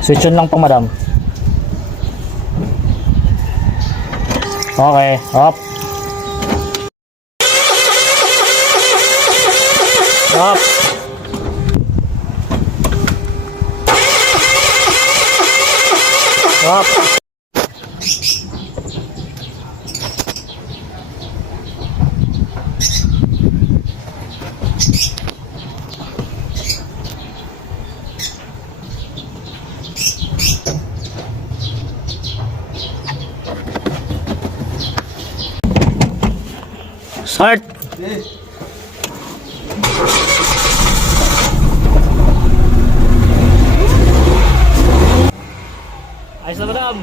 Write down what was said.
Switch on lang po, madam. Okay, up. Up. Up. Start. Ayos na, madam.